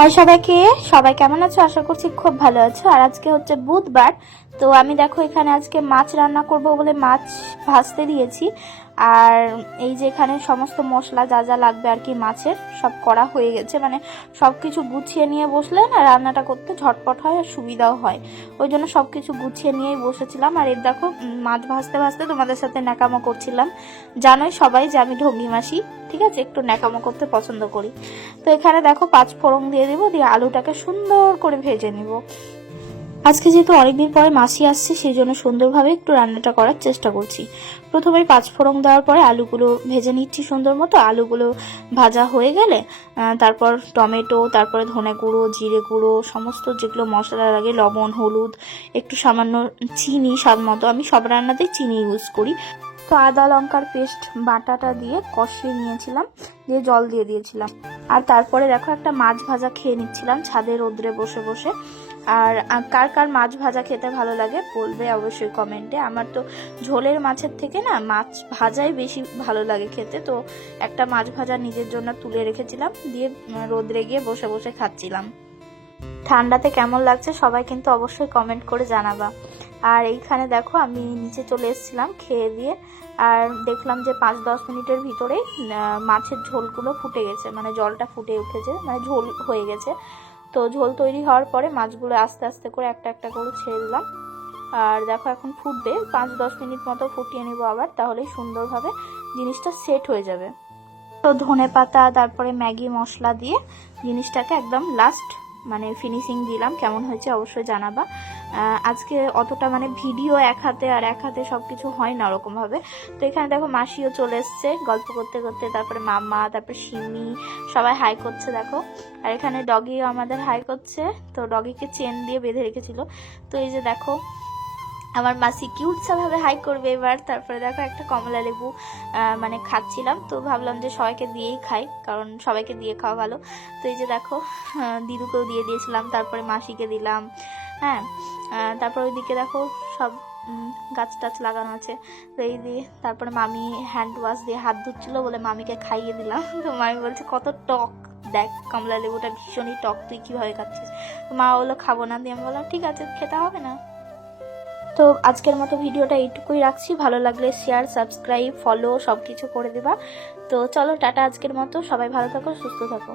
High সবাইকে, সবাই কেমন আছো? আশা করছি খুব ভালো আছো। আর আজকে হচ্ছে বুধবার, তো আমি দেখো এখানে আজকে মাছ রান্না করব বলে মাছ ভাজতে দিয়েছি। আর এই যে এখানে সমস্ত মশলা যা যা লাগবে আর কি মাছের সব করা হয়ে গেছে, মানে সব কিছু গুছিয়ে নিয়ে বসলে না রান্নাটা করতে ঝটপট হয় আর সুবিধাও হয়। ওই জন্য সব কিছু গুছিয়ে নিয়েই বসেছিলাম। আর এর দেখো মাছ ভাজতে ভাজতে তোমাদের সাথে ন্যাকামো করছিলাম। জানোই সবাই যে আমি ঢঙ্গি মাসি, ঠিক আছে, একটু ন্যাকামো করতে পছন্দ করি। তো এখানে দেখো 5 ফোড়ন দিয়ে দেবো, দিয়ে আলুটাকে সুন্দর করে ভেজে নিব। আজকে যেহেতু অনেকদিন পরে মাসি আসছে, সেই জন্য সুন্দরভাবে একটু রান্নাটা করার চেষ্টা করছি। প্রথমে 5 ফোড়ন দেওয়ার পরে আলুগুলো ভেজে নিচ্ছি সুন্দর মতো। আলুগুলো ভাজা হয়ে গেলে তারপর টমেটো, তারপরে ধনে গুঁড়ো, জিরে গুঁড়ো, সমস্ত যেগুলো মশলা লাগে, লবণ, হলুদ, একটু সামান্য চিনি স্বাদ মতো। আমি সব রান্নাতেই চিনি ইউজ করি। তো আদা লঙ্কার পেস্ট বাটাটা দিয়ে কষিয়ে নিয়েছিলাম, দিয়ে জল দিয়ে দিয়েছিলাম। আর তারপরে দেখো একটা মাছ ভাজা খেয়ে নিচ্ছিলাম ছাদে রোদ্রে বসে বসে। আর কার কার মাছ ভাজা খেতে ভালো লাগে বলবে অবশ্যই কমেন্টে। আমার তো ঝোলের মাছের থেকে না মাছ ভাজাই বেশি ভালো লাগে খেতে। তো একটা মাছ ভাজা নিজের জন্য তুলে রেখেছিলাম, দিয়ে রোদ্রে গিয়ে বসে বসে খাচ্ছিলাম। ঠান্ডাতে কেমন লাগছে সবাই কিন্তু অবশ্যই কমেন্ট করে জানাবা। আর এইখানে দেখো আমি নিচে চলে এসেছিলাম খেয়ে দিয়ে, আর দেখলাম যে 5-10 মিনিটের ভিতরেই মাছের ঝোলগুলো ফুটে গেছে, মানে জলটা ফুটে উঠেছে, মানে ঝোল হয়ে গেছে। তো ঝোল তৈরি হওয়ার পরে মাছগুলো আস্তে আস্তে করে একটা একটা করে ছেড়ে দিলাম। আর দেখো এখন ফুটবে, 5-10 মিনিট মতো ফুটিয়ে নিব আবার, তাহলেই সুন্দরভাবে জিনিসটা সেট হয়ে যাবে। তো ধনে পাতা, তারপরে ম্যাগি মশলা দিয়ে জিনিসটাকে একদম লাস্ট মানে ফিনিশিং দিলাম। কেমন হয়েছে অবশ্যই জানাবা। আজকে অতটা মানে ভিডিও এক হাতে আর এক হাতে সবকিছু হয় না ওরকম ভাবে। তো এখানে দেখো মাসিও চলে এসছে গল্প করতে করতে, তারপরে মাম্মা, তারপরে সিমি, সবাই হাই করছে দেখো। আর এখানে ডগিও আমাদের হাই করছে। তো ডগিকে চেন দিয়ে বেঁধে রেখেছিল। তো এই যে দেখো আমার মাসি কিউটসা ভাবে হাই করবে এবার। তারপরে দেখো একটা কমলা লেবু মানে খাচ্ছিলাম, তো ভাবলাম যে সবাইকে দিয়েই খাই, কারণ সবাইকে দিয়ে খাওয়া ভালো। তো এই যে দেখো দিদুকেও দিয়ে দিয়েছিলাম, তারপরে মাসিকে দিলাম। হ্যাঁ, তারপর ওইদিকে দেখো সব গাছ টাছ লাগানো আছে। তো এই দিয়ে তারপরে মামি হ্যান্ড ওয়াশ দিয়ে হাত ধুচ্ছিল বলে মামিকে খাইয়ে দিলাম। তো মামি বলছে কত টক, দেখ কমলা লেবুটা ভীষণই টক, তুই কিভাবে খাচ্ছিস? তো মা বললো খাবো না, দিয়ে আমি বললাম ঠিক আছে, খেতে হবে না। তো আজকের মতো ভিডিওটা এইটুকুই রাখছি। ভালো লাগলে শেয়ার, সাবস্ক্রাইব, ফলো সব কিছু করে দিবা। তো চলো টাটা আজকের মতো, সবাই ভালো থাকো, সুস্থ থাকো।